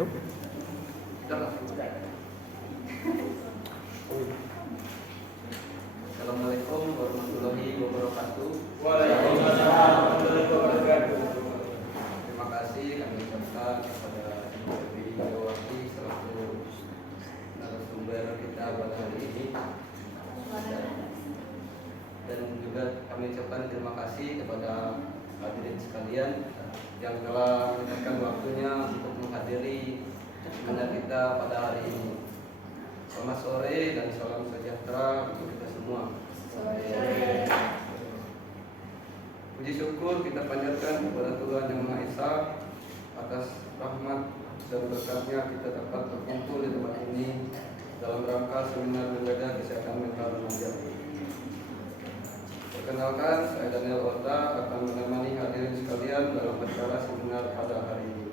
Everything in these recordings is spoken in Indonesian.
wabarakatuh. Assalamualaikum warahmatullahi wabarakatuh. Waalaikumsalam warahmatullahi wabarakatuh. Terima kasih kami ucapkan kepada Ibu Megawati selaku narasumber kita pada hari ini. Dan juga kami ucapkan terima kasih kepada hadirin sekalian yang telah menyempatkan waktunya untuk menghadiri seminar kita pada hari ini. Selamat sore dan salam sejahtera untuk kita semua. Puji syukur kita panjatkan kepada Tuhan Yang Maha Esa atas rahmat dan berkatnya kita dapat berkumpul di tempat ini dalam rangka seminar menjaga kesehatan mental remaja. Perkenalkan, saya Daniel Ota akan menemani hadirin sekalian dalam acara seminar pada hari ini.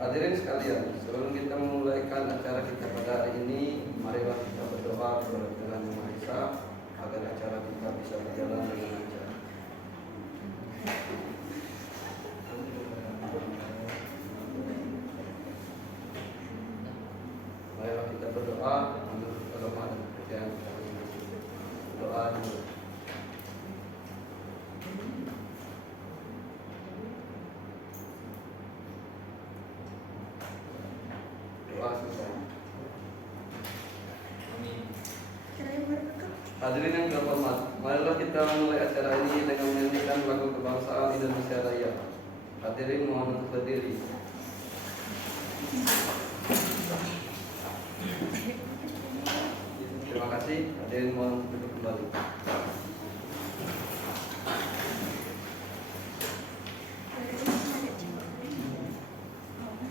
Hadirin sekalian, sebelum kita memulaikan acara kita pada hari ini, marilah kita berdoa kepada Tuhan Yang Maha Esa agar acara kita bisa berjalan dengan lancar. Marilah kita berdoa menurut agama dan kepercayaan kita masing-masing. Doa dulu. Doa selesai. Hadirin yang terhormat, marilah kita mulai acara ini dengan menyanyikan lagu kebangsaan Indonesia Raya. Hadirin mohon untuk berdiri. Terima kasih. Hadirin mohon untuk duduk kembali.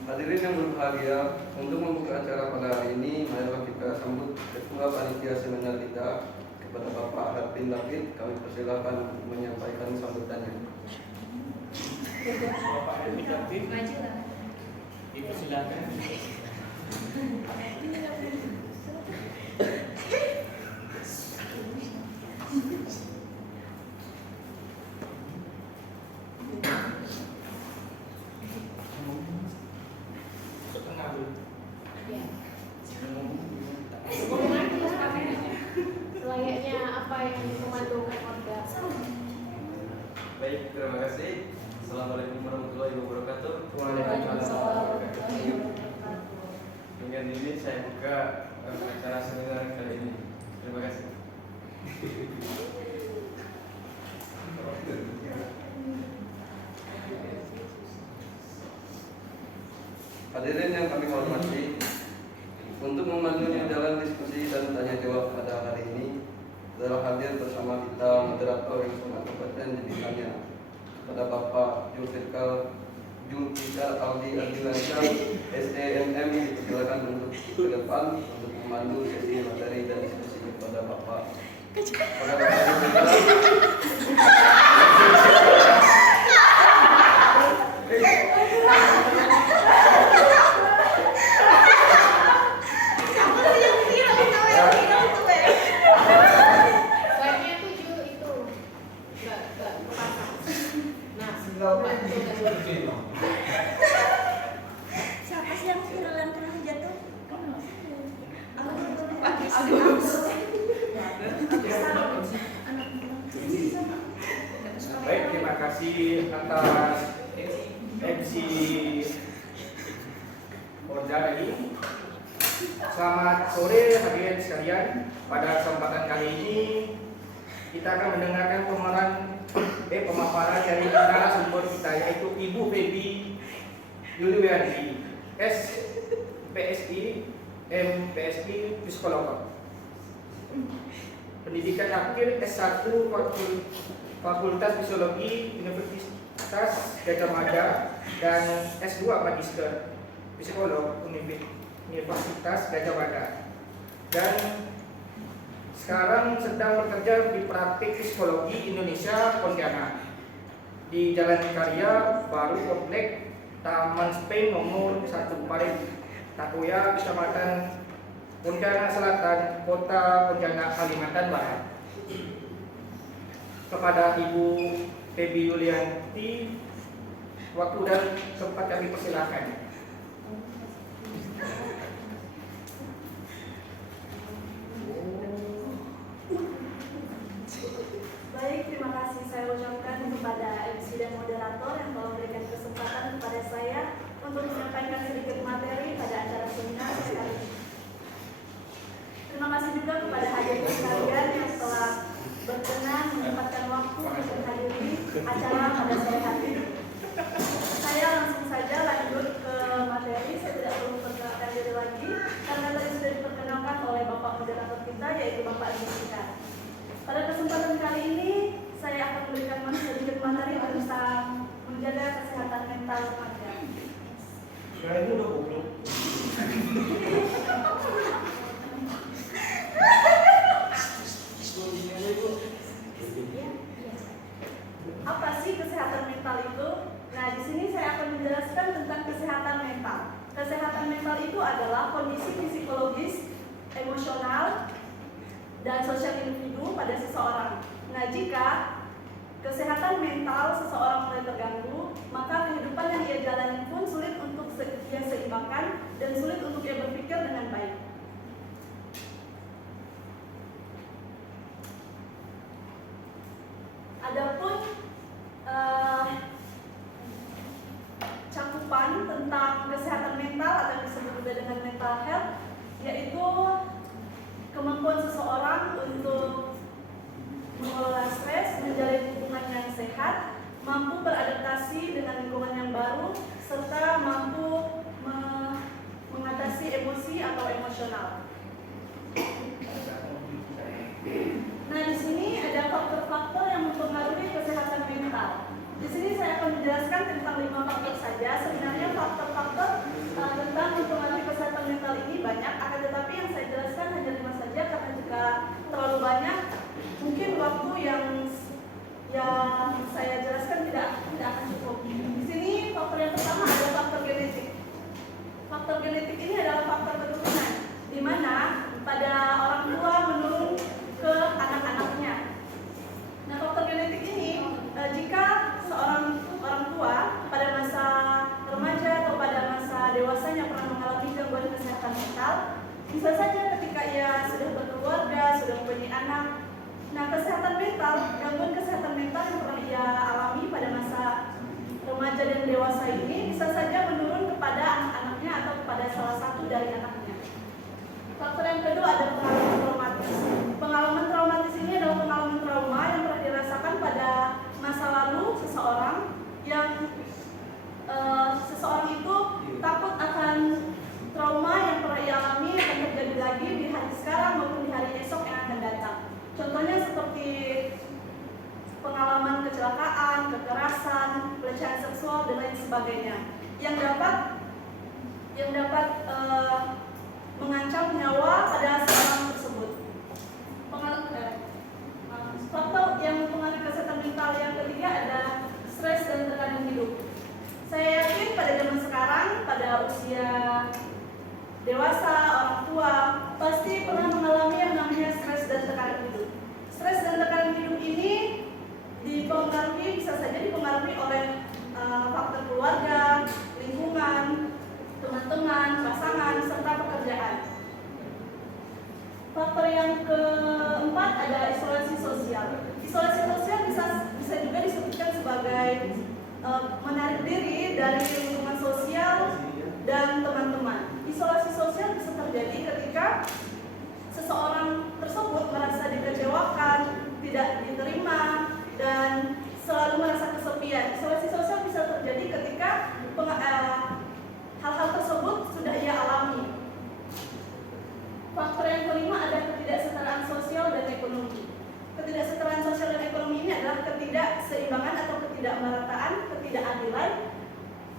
Hadirin yang berbahagia, untuk membuka acara pada hari ini, marilah kita sambut Ketua Panitia Seminar kita kepada Bapak Harpin David. Kami persilakan untuk menyampaikan sambutannya. Bapak Harpin David, dipersilakan. Selayaknya apa yang dikomandongkan Orda. Baik, terima kasih. Assalamualaikum warahmatullahi wabarakatuh. Waalaikumsalam. Dengan ini saya buka acara seminar kali ini. Terima kasih. Hadirin yang kami hormati, untuk memandunya jalan diskusi dan tanya jawab pada hari ini adalah hadir bersama kita moderator yang sangat kompeten di bidangnya, kepada Bapak Julfikar Aldi Adilansyah, SEMM, dipersilakan untuk ke depan untuk memandu sesi materi dan diskusi kepada Bapak. Pada Selayaknya itu enggak pasang. Nah, Siapa sih yang viralan kena jatuh? Baik, terima kasih atas MC Orda tadi. Selamat sore hadirin sekalian. Pada kesempatan kali ini kita akan mendengarkan pemaparan dari narasumber kita, yaitu Ibu Febi Yulianti, SPSI, MPSI, Psikolog. Pendidikan akhir S1 Fakultas Psikologi Universitas Gajah Mada dan S2 Magister Psikolog Universitas Gajah Mada, dan sekarang sedang bekerja di Praktik Psikologi Indonesia Pontianak di Jalan Karya Baru Komplek Taman Spain nomor 1 Parit Takuya, Kecamatan Pontianak Selatan, Kota Pontianak, Kalimantan Barat. Kepada Ibu Febi Yulianti. Waktu dan tempat kami persilakan. Baik, terima kasih saya ucapkan kepada MC dan moderator yang telah memberikan kesempatan kepada saya untuk menyampaikan sedikit materi pada acara seminar saya kali ini. Terima kasih juga kepada hadirin sekalian yang telah berkenan menyempatkan waktu untuk menghadiri acara pada sore hari ini. Saya langsung saja lanjut ke materi, saya tidak perlu memperkenalkan diri lagi karena tadi sudah diperkenalkan oleh Bapak moderator kita yaitu Bapak Jessica. Pada kesempatan kali ini saya akan memberikan sedikit materi tentang menjaga kesehatan mental remaja. Kalian ini udah goblok. Apa sih kesehatan mental itu? Nah, di sini saya akan menjelaskan tentang kesehatan mental. Kesehatan mental itu adalah kondisi psikologis, emosional, dan sosial individu pada seseorang. Nah, jika kesehatan mental seseorang mulai terganggu, maka kehidupan yang ia jalani pun sulit untuk ia seimbangkan dan sulit untuk ia berpikir dengan baik. Adapun cakupan tentang kesehatan mental atau disebut juga dengan mental health, yaitu kemampuan seseorang untuk mengelola stres, menjalin hubungan yang sehat, mampu beradaptasi dengan lingkungan yang baru, serta mampu mengatasi emosi atau emosional. Nah, di sini ada faktor-faktor yang mempengaruhi kesehatan mental. Di sini saya akan menjelaskan tentang 5 faktor saja. Sebenarnya faktor-faktor tentang mempengaruhi kesehatan mental ini banyak, akan tetapi yang saya jelaskan hanya 5 saja karena jika terlalu banyak, mungkin waktu yang saya jelaskan tidak akan cukup. Di sini faktor yang pertama adalah faktor genetik. Faktor genetik ini adalah faktor keturunan, di mana pada orang tua menurun ke anak-anaknya. Nah, faktor genetik ini jika seorang orang tua pada masa remaja atau pada masa dewasanya pernah mengalami gangguan kesehatan mental, bisa saja ketika ia sudah berkeluarga, sudah mempunyai anak. Nah, gangguan kesehatan mental yang pernah ia alami pada masa remaja dan dewasa ini bisa saja menurun kepada anak-anaknya atau kepada salah satu dari anaknya. Faktor yang kedua ada pengalaman traumatis. Pengalaman traumatis ini adalah pengalaman trauma yang pernah dirasakan pada masa lalu seseorang yang seseorang itu takut akan trauma yang pernah ia alami akan terjadi lagi di hari sekarang maupun di hari esok yang akan datang. Contohnya seperti pengalaman kecelakaan, kekerasan, pelecehan seksual dan lain sebagainya yang dapat mengancam nyawa pada seorang tersebut. Faktor yang mempengaruhi kesehatan mental yang ketiga ada stres dan tekanan hidup. Saya yakin pada zaman sekarang, pada usia dewasa, orang tua pasti pernah mengalami yang namanya stres dan tekanan hidup. Stres dan tekanan hidup ini bisa saja dipengaruhi oleh faktor keluarga, lingkungan, teman-teman, pasangan, serta pekerjaan. Faktor yang keempat ada isolasi sosial. Isolasi sosial bisa juga disebutkan sebagai menarik diri dari lingkungan sosial dan teman-teman. Isolasi sosial bisa terjadi ketika seseorang tersebut merasa dikecewakan, tidak diterima, dan selalu merasa kesepian. Isolasi sosial bisa terjadi ketika hal-hal tersebut sudah ia alami. Faktor yang kelima ada ketidaksetaraan sosial dan ekonomi. Ketidaksetaraan sosial dan ekonomi ini adalah ketidakseimbangan atau ketidakmerataan, ketidakadilan,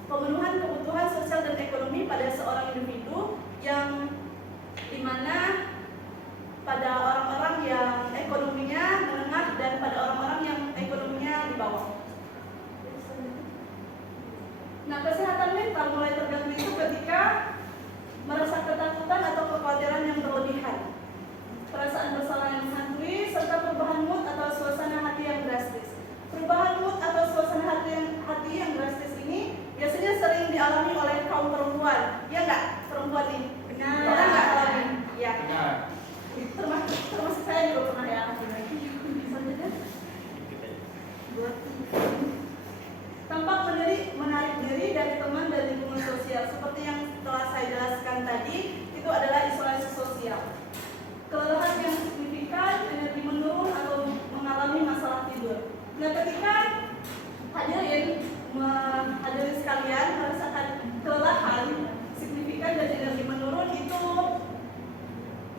pemenuhan kebutuhan sosial dan ekonomi pada seorang individu yang dimana pada orang-orang yang ekonominya menengah dan pada orang-orang yang ekonominya di bawah. Nah, kesehatan mental mulai terganggu itu ketika merasa ketakutan atau kekhawatiran yang berlebihan, perasaan bersalah yang menghantui, serta perubahan mood atau suasana hati yang drastis. Perubahan mood atau Tampak menarik diri dari teman dan lingkungan sosial. Seperti yang telah saya jelaskan tadi, itu adalah isolasi sosial. Kelelahan yang signifikan, energi menurun atau mengalami masalah tidur. Nah, ketika hadirin sekalian merasakan kelelahan signifikan dan energi menurun, itu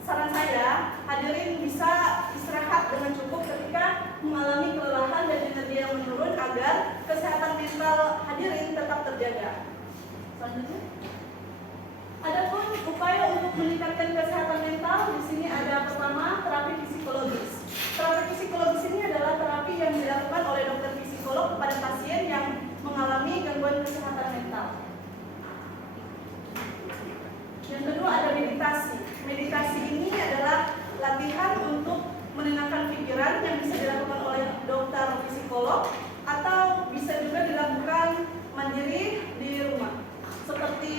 saran saya hadirin bisa istirahat dengan cukup ketika mengalami kelelahan dan energi yang menurun agar kesehatan mental hadirin tetap terjaga. Selanjutnya, adapun upaya untuk meningkatkan kesehatan mental, di sini ada pertama terapi psikologis. Terapi psikologis ini adalah terapi yang dilakukan oleh dokter psikolog kepada pasien yang mengalami gangguan kesehatan mental. Yang kedua ada meditasi. Meditasi ini adalah latihan untuk menenangkan pikiran yang bisa dilakukan oleh dokter psikolog atau bisa juga dilakukan mandiri di rumah, seperti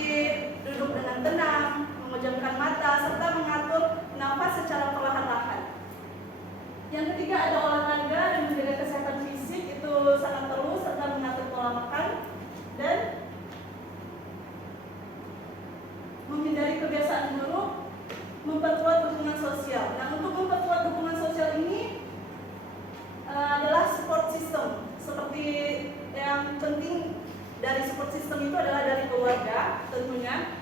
duduk dengan tenang, memejamkan mata, serta mengatur nafas secara perlahan-lahan. Yang ketiga ada olahraga dan menjaga kesehatan fisik, itu sangat perlu, serta mengatur pola makan dan menghindari kebiasaan buruk, memperkuat dukungan sosial. Nah, untuk memperkuat dukungan sosial ini adalah support system. Seperti yang penting dari support system itu adalah dari keluarga tentunya,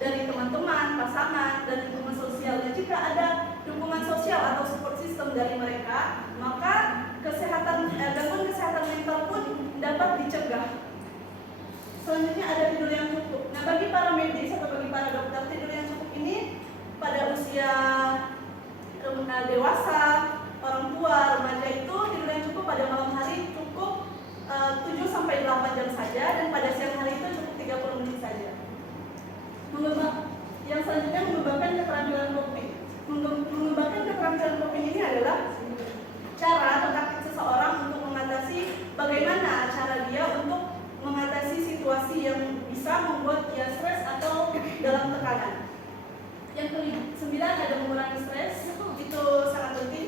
dari teman-teman, pasangan, dan lingkungan sosial. Dan jika ada dukungan sosial atau support system dari mereka, maka gangguan kesehatan mental pun dapat dicegah. Selanjutnya ada tidur yang cukup. Nah, bagi para medis atau bagi para dokter, tidur yang cukup ini pada usia dewasa, orang tua, remaja itu tidur yang cukup pada malam hari cukup 7-8 jam saja, dan pada siang hari itu cukup 30 menit saja. Yang selanjutnya mengembangkan keterampilan coping. Mengembangkan keterampilan coping ini adalah cara atau taktik seseorang untuk mengatasi bagaimana cara dia untuk mengatasi situasi yang bisa membuat dia stres atau dalam tekanan. Yang ke-9 ada mengurangi stres, itu sangat penting.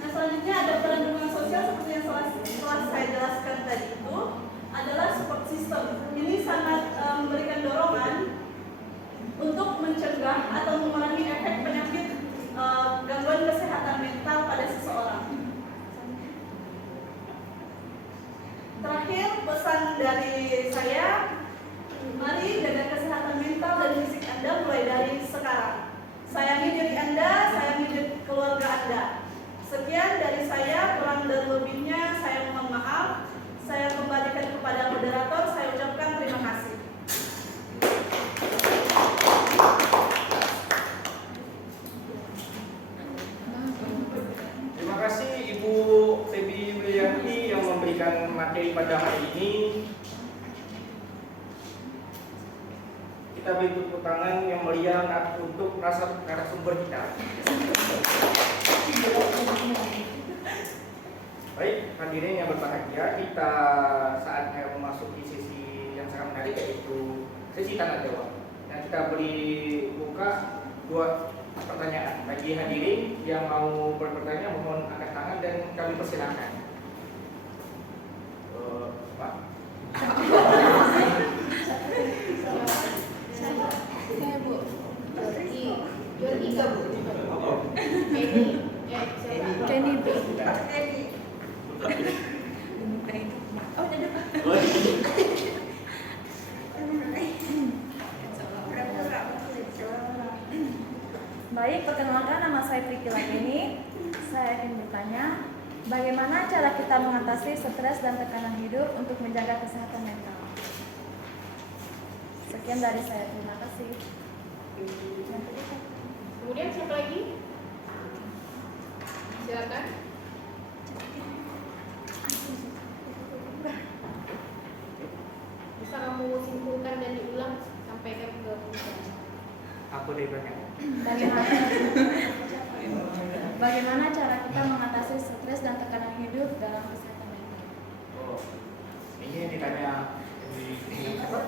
Nah, selanjutnya ada peran dukungan sosial seperti yang telah saya jelaskan tadi, itu adalah support system. Ini sangat memberikan dorongan untuk mencegah atau mengurangi efek penyakit gangguan kesehatan mental pada seseorang. Terakhir, pesan dari saya, mari jaga kesehatan mental dan fisik Anda mulai dari sekarang. Sayangi diri Anda, sayangi keluarga Anda. Sekian dari saya, kurang dan lebihnya saya mohon maaf. Saya kembalikan kepada moderator, saya ucapkan terima kasih. Terima kasih Ibu Febi Wilianti yang memberikan materi pada hari ini. Kita beri tepuk tangan yang meriah untuk narasumber kita. Baik, hadirin yang berbahagia, kita saatnya memasuki sesi yang sangat menarik, yaitu sesi tanya jawab. Nah, kita beri buka 2 pertanyaan. Bagi hadirin yang mau bertanya, mohon angkat tangan dan kami persilakan. Pak. Saya Bu. Jordi enggak Bu? Kenny Bu. Oh, udah dapat. Baik, perkenalkan nama saya Priki Lakini. Saya ingin bertanya, bagaimana cara kita mengatasi stres dan tekanan hidup untuk menjaga kesehatan mental? Sekian dari saya, terima kasih. Kemudian siapa lagi? Silakan. Bisa kamu simpulkan dan diulang sampaikan ke peserta. Aku dari belakang. Bagaimana cara kita mengatasi stres dan tekanan hidup dalam kesehatan mental? Oh, ini ditanya siapa?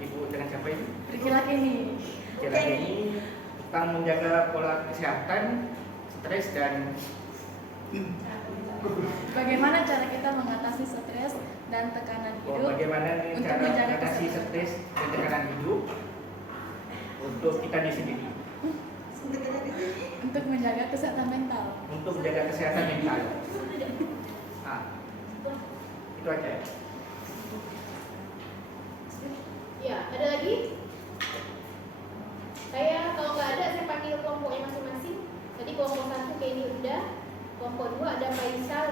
Ibu dengan siapa ini? Priki Lakini. Ini tentang menjaga pola kesehatan stres dan Bagaimana cara kita mengatasi stres dan tekanan hidup bagaimana nih untuk cara menjaga mengatasi kesehatan? stres dan tekanan hidup untuk kita di sendiri, Untuk menjaga kesehatan mental. untuk menjaga kesehatan mental. Nah, itu aja. Ya, ada lagi? Kalau nggak ada, saya panggil kelompoknya masing-masing. Tadi kelompok 1 Kenny udah, kelompok 2 ada Faisal,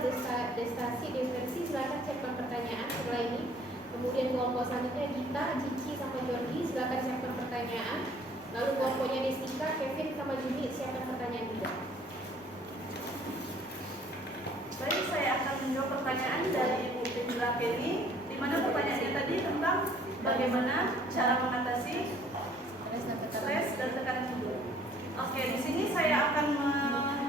Destasi, Diversi. Silakan siapkan pertanyaan setelah ini. Kemudian kelompok selanjutnya Gita, Cici, sama Jordi. Silakan siapkan pertanyaan. Lalu kelompoknya Destika, Kevin, sama Juni. Siapkan pertanyaan juga. Baik, saya akan menjawab pertanyaan dari Ibu Indra Kenny, di mana pertanyaannya tadi tentang bagaimana cara mengatasi stres dan tekanan hidup. Oke, di sini saya akan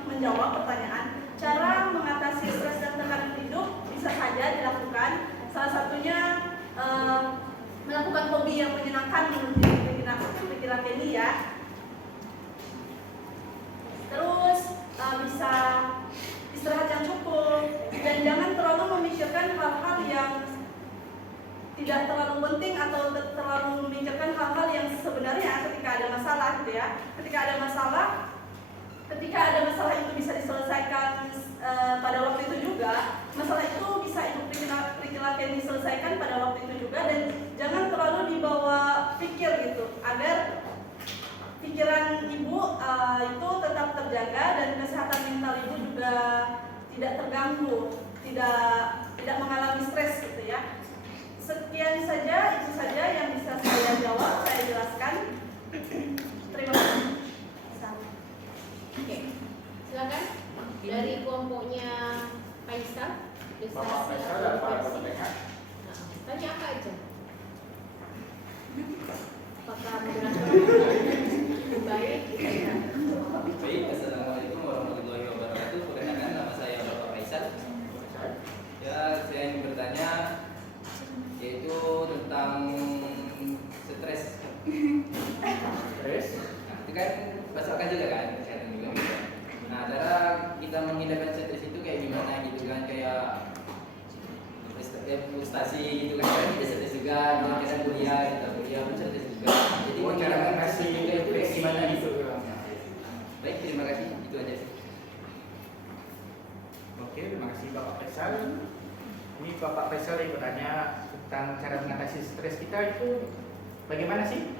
menjawab pertanyaan. Cara mengatasi stres dan tekanan hidup bisa saja dilakukan. Salah satunya melakukan hobi yang menyenangkan menurut pikiran Kenny ya. Terus bisa istirahat yang cukup dan jangan terlalu memikirkan hal-hal yang tidak terlalu penting atau terlalu memikirkan hal-hal yang sebenarnya ketika ada masalah gitu ya. Ketika ada masalah itu bisa diselesaikan pada waktu itu juga. Masalah itu bisa Ibu Priscilla Kenny diselesaikan pada waktu itu juga, dan jangan terlalu dibawa pikir gitu, agar pikiran Ibu itu tetap terjaga dan kesehatan mental Ibu juga tidak terganggu, tidak mengalami stres gitu ya. Sekian saja, itu saja yang bisa saya jawab, saya jelaskan. Terima kasih. Oke, silakan dari kelompoknya Faisal, Bapak Destasi, Faisal atau dan Pak Diversi. Kotekan. Tanya apa aja? Apakah menggunakan baik? Baik, assalamualaikum warahmatullahi wabarakatuh. Perkenalkan, nama saya Bapak Faisal. Ya, saya ingin bertanya yaitu tentang stres. Stres. Nah, itu kan masalah juga kan, kesehatan juga. Nah, cara kita menghindarkan stres itu kayak gimana gitu kan, kayak frustasi gitu kan, kita stres juga, kita kuliah pun stres juga. Jadi Cara mengatasi stres gimana gitu. Baik, terima kasih. Itu aja sih. Oke, terima kasih Bapak Faisal. Ini Bapak Faisal yang bertanya tentang cara mengatasi stres kita itu bagaimana sih?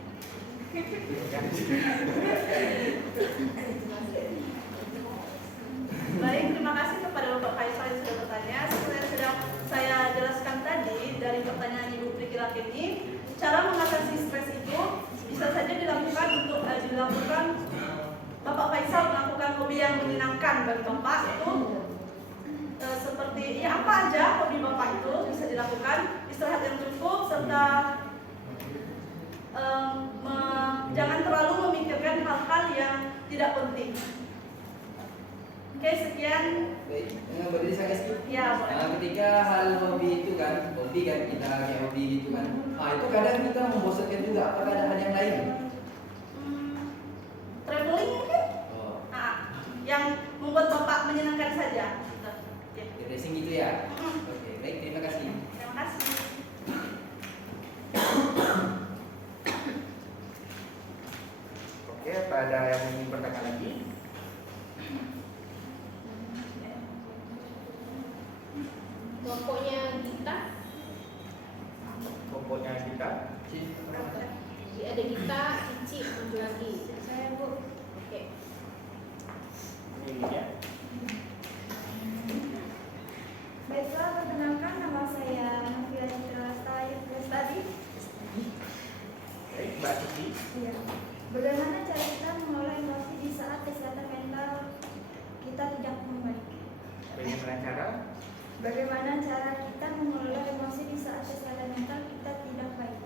Baik, terima kasih kepada Bapak Faisal yang sudah bertanya. Seperti yang sudah saya jelaskan tadi dari pertanyaan Ibu Priscilla Kenny, cara mengatasi stres itu bisa saja dilakukan Bapak Faisal melakukan hobi yang menyenangkan bagi Bapak itu seperti ya apa aja hobi Bapak itu bisa dilakukan, istirahat yang cukup serta jangan terlalu memikirkan hal-hal yang tidak penting. Oke, sekian. Baik, berdiri saya skip. Ya, boleh. Nah, ketika hal hobi itu kan, kita kayak hobi gitu kan. Nah, itu kadang kita membosankan juga. Apakah ada hal yang lain? Traveling mungkin? Oh, Nah, yang membuat Bapak menyenangkan saja. Oke. racing gitu ya. Oke, baik, terima kasih. Terima kasih. Oke, apa ada yang ingin bertanya lagi? Kelompoknya Gita, Pokoknya kita. ada Gita, Cici, muncul lagi. Saya Bu. Oke. Ini ya. Baiklah, perkenalkan nama saya Nafila Citra Lestari. Baik, Mbak Cici. Iya. Bagaimana cara kita mengelola emosi di saat kesehatan mental kita tidak membaik? Bagaimana cara? Bagaimana cara kita mengelola emosi di saat kesehatan mental kita tidak baik?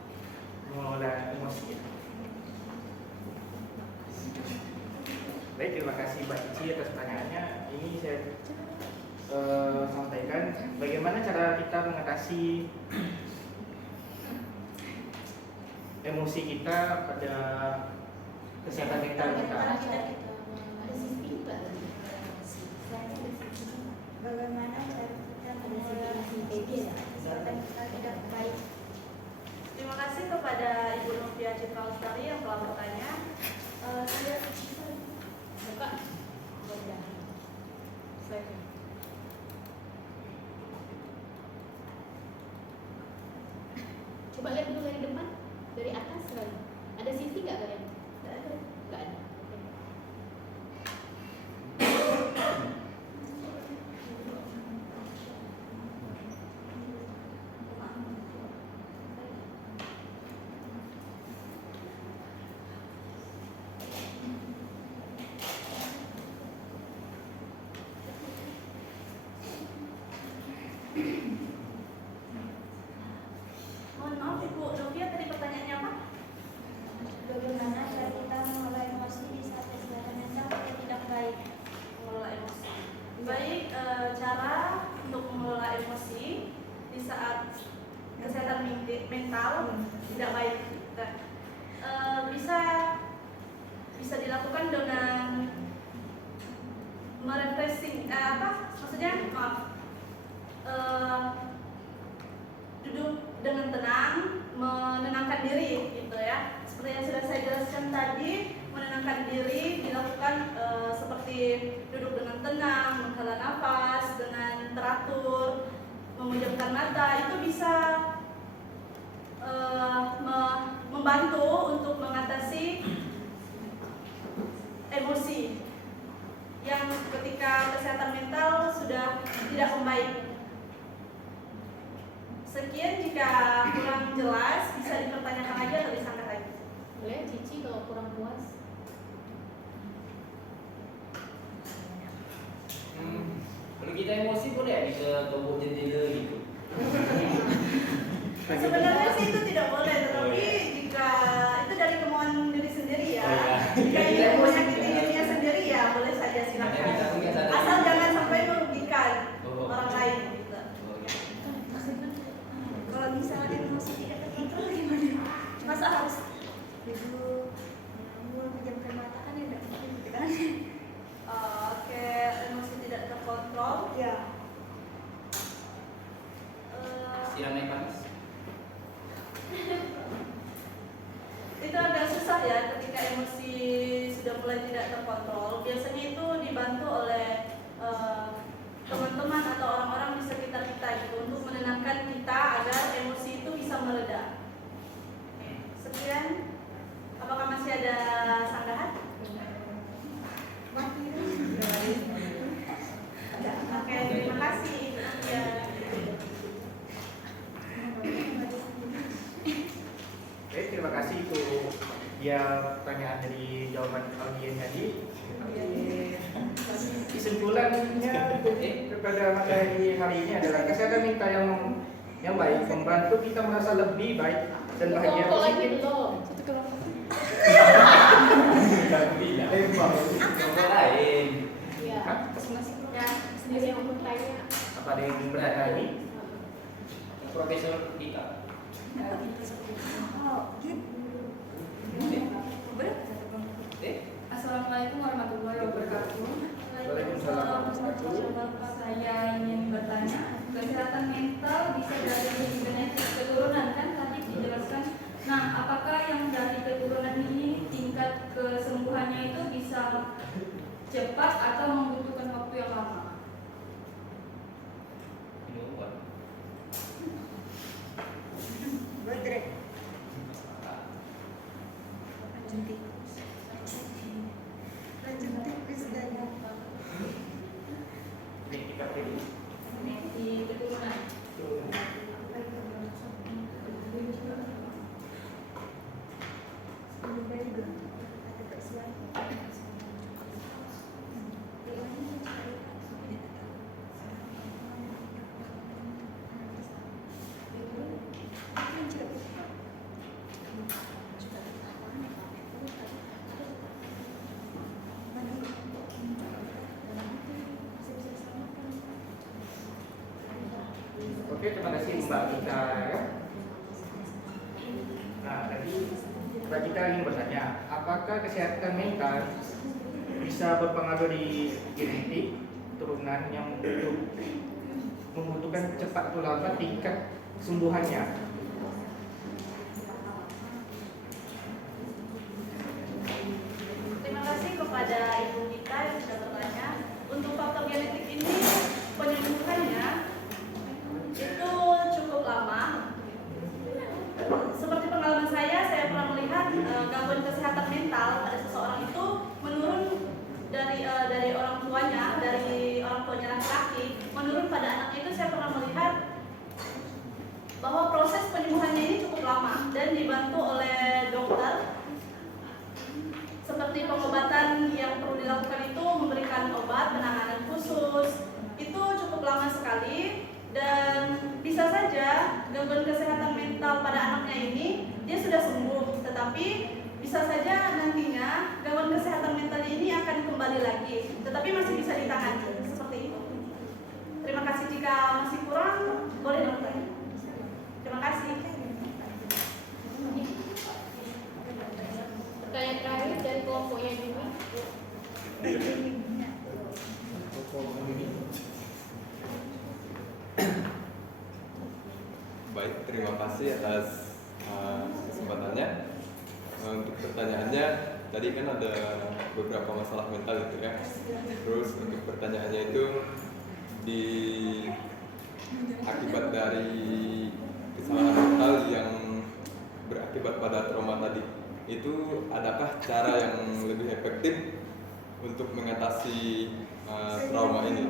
Mengelola emosi. Baik, terima kasih Mbak Cici atas pertanyaannya. Ini saya sampaikan bagaimana cara kita mengatasi emosi kita pada kesehatan mental kita. Ada sisi juga. aja. Coba lihat dulu dari depan, dari atas sekali. Ada CV nggak kalian? Nggak ada. Nggak ada. Oke. Mohon maaf Ibu Novia, tadi pertanyaannya apa? Bagaimana cara kita mengelola emosi di saat kesehatan mental yang tidak baik? Mengelola emosi. Baik, cara untuk mengelola emosi di saat kesehatan mental tidak baik. Nah, bisa dilakukan dengan merefreshing, maksudnya maaf, duduk dengan tenang, menenangkan diri, gitu ya. Seperti yang sudah saya jelaskan tadi, menenangkan diri dilakukan seperti duduk dengan tenang, menghela nafas dengan teratur, memejamkan mata, itu bisa membantu untuk mengatasi emosi yang ketika kesehatan mental sudah tidak membaik. Sekian, jika kurang jelas bisa dipertanyakan lagi atau disangkat lagi. Boleh Cici kalau kurang puas. Kalau kita emosi boleh bisa tombol jendela gitu. Sebenarnya sih itu tidak boleh, tetapi jika itu dari kemauan diri sendiri ya. Oh, iya. Jika ingin menyakiti dirinya sendiri ya boleh saja, silakan. Makanya kita punya sadar Asal diri. jangan sampai merugikan Oh. orang lain gitu. Oh, iya. Kalau misalnya emosi tidak terkontrol gimana? Masa harus duduk, menjamkan mata kan ya tidak mungkin gitu kan? Oke, emosi tidak terkontrol. Ya. Siram naik panas. Itu agak susah ya ketika emosi sudah mulai tidak terkontrol. Biasanya itu dibantu oleh teman-teman atau orang-orang di sekitar kita gitu untuk menenangkan kita agar emosi itu bisa mereda. Sekian, apakah masih ada sanggahan? Oke, terima kasih. Ya. Oke, terima kasih itu dia pertanyaan dari jawaban audien tadi. Kesimpulannya kepada materi hari ini adalah kesehatan mental yang baik membantu kita merasa lebih baik dan bahagia. Kelompok lagi belum. Kelompok lain. Iya. Hah? Masing-masing ya. Ada yang mau tanya. Apa ada yang berada ini? Profesor Dika. Oh, gitu. Assalamualaikum warahmatullahi wabarakatuh. Waalaikumsalam warahmatullahi wabarakatuh. Saya ingin bertanya, kesehatan mental bisa dari genetik keturunan kan tadi dijelaskan. Nah, apakah yang dari keturunan ini tingkat kesembuhannya itu bisa cepat atau membutuhkan waktu yang lama? Bodrek. Genetika tadi. Genetik keturunan. Oke, terima kasih Mbak Gita ya. Nah, tadi Mbak Gita ingin bertanya, apakah kesehatan mental bisa berpengaruh di genetik turunan yang membutuhkan cepat atau lambat tingkat kesembuhannya? Terima kasih kepada Ibu Gita yang sudah bertanya. Untuk faktor genetik genetik ini penyembuhannya itu cukup lama. Seperti pengalaman saya pernah melihat gangguan kesehatan mental pada seseorang itu menurun dari orang tuanya laki-laki menurun pada anaknya. Itu saya pernah melihat bahwa proses penyembuhannya ini cukup lama dan dibantu oleh dokter. Seperti pengobatan yang perlu dilakukan itu memberikan obat penanganan khusus, itu cukup lama sekali. Dan bisa saja gangguan kesehatan mental pada anaknya ini dia sudah sembuh, tetapi bisa saja nantinya gangguan kesehatan mental ini akan kembali lagi, tetapi masih bisa ditangani seperti itu. Terima kasih. Jika masih kurang boleh bertanya. Terima kasih. Pertanyaan terakhir dari kelompoknya Jumi. Baik, terima kasih atas kesempatannya. Untuk pertanyaannya, tadi kan ada beberapa masalah mental itu ya. Terus untuk pertanyaannya itu akibat dari kesalahan mental yang berakibat pada trauma tadi, itu adakah cara yang lebih efektif untuk mengatasi trauma ini?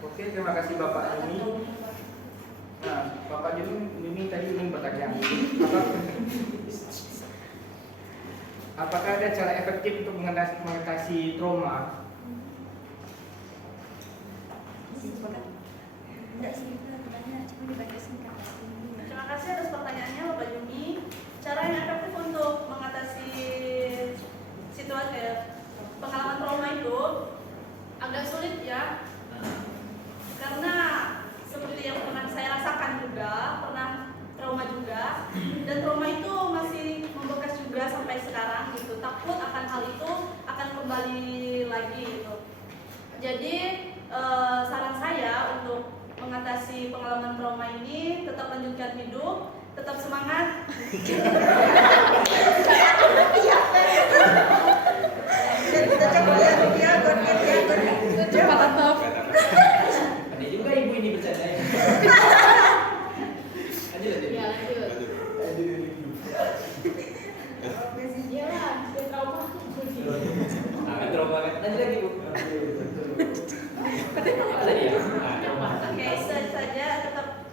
Oke, terima kasih Bapak Jumi. Nah, Bapak Jumi tadi ingin bertanya, apakah ada cara efektif untuk mengatasi trauma? Terima kasih atas pertanyaannya Bapak Jumi. Cara yang efektif untuk mengatasi situasi pengalaman trauma itu agak sulit ya, karena seperti yang pernah saya rasakan juga, pernah trauma juga, dan trauma itu masih membekas juga sampai sekarang gitu. Takut akan hal itu akan kembali lagi gitu. Jadi saran saya untuk mengatasi pengalaman trauma ini, tetap lanjutkan hidup, tetap semangat. Ada juga ibu ini bercanda ya. Lanjut. Ya, lanjut. Iyalah, dia trauma. Trauma kan. Lanjut lagi, Bu. Tadi ya. Oke, itu saja.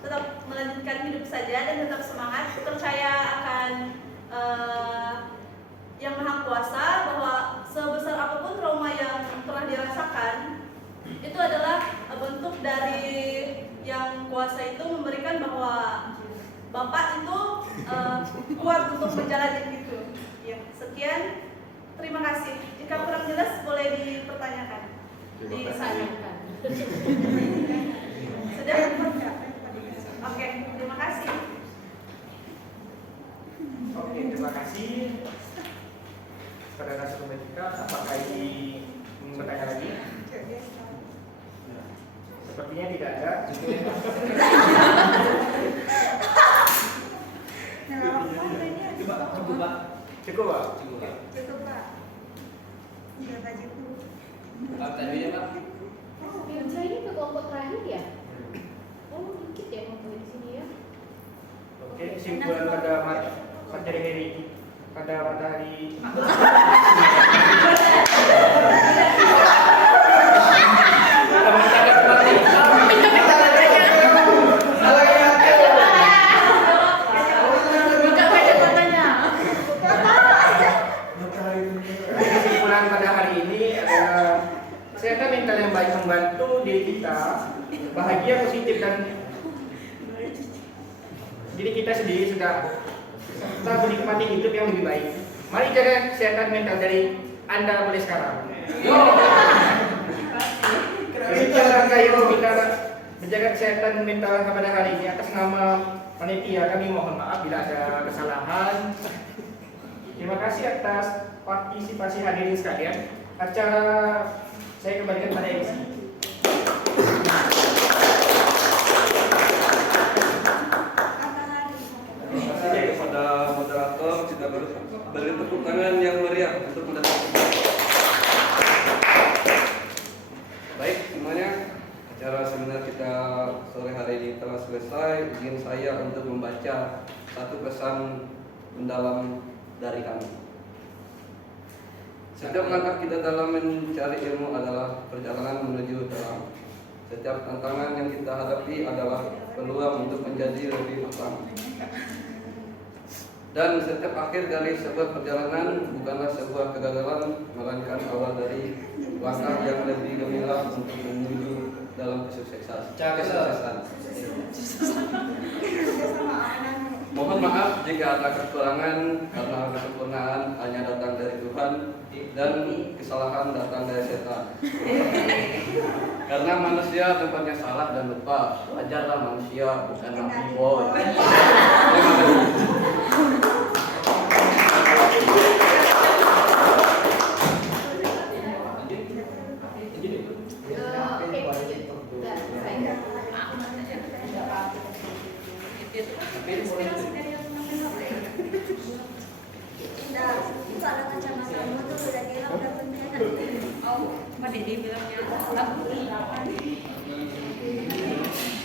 Tetap melanjutkan hidup saja dan tetap semangat. Percaya akan Yang Maha Kuasa, bahwa sebesar apapun trauma yang telah dirasakan, itu adalah bentuk dari Yang Kuasa itu memberikan bahwa Bapak itu kuat untuk menjalani itu. Ya, sekian. Terima kasih. Jika kurang jelas boleh dipertanyakan. Ditanyakan. Sudah? Oke, terima kasih. Oke, terima kasih kepada narasumber kita. Apakah ini ingin bertanya lagi? Sepertinya tidak ada. Cukup, Pak. Cukup, Pak? Cukup, Pak. Sudah bajuku. Tadi ya, Pak. Mirza ini ke kelompok terakhir ya? Oh, dikit ya kelompok di sini ya. Oke, kesimpulan pada materi pada matahari. Kesimpulan pada hari ini adalah kesehatan mental yang baik membantu diri kita bahagia, positif, dan diri kita sendiri sudah menikmati hidup yang lebih baik. Mari jaga kesehatan mental dari Anda mulai sekarang. Yo. Demikianlah kayu kita menjaga kesehatan mental pada hari ini. Atas nama panitia kami mohon maaf bila ada kesalahan. Terima kasih atas partisipasi hadirin sekalian. Acara saya kembalikan pada MC. Terima kasih kepada moderator. Kita beri tepuk tangan yang meriah untuk moderator. Baik semuanya, acara seminar kita sore hari ini telah selesai. Izin saya untuk membaca satu pesan mendalam dari kami. Setiap langkah kita dalam mencari ilmu adalah perjalanan menuju terang. Setiap tantangan yang kita hadapi adalah peluang untuk menjadi lebih matang. Dan setiap akhir dari sebuah perjalanan bukanlah sebuah kegagalan, melainkan awal dari langkah yang lebih gemilang untuk menuju dalam kesuksesan. Mohon maaf jika ada kekurangan, karena kesempurnaan hanya datang dari Tuhan dan kesalahan datang dari setan. Karena manusia tempatnya salah dan lupa. Wajarlah manusia, bukan nabi boy. Terima kasih. Mbak Dede bilangnya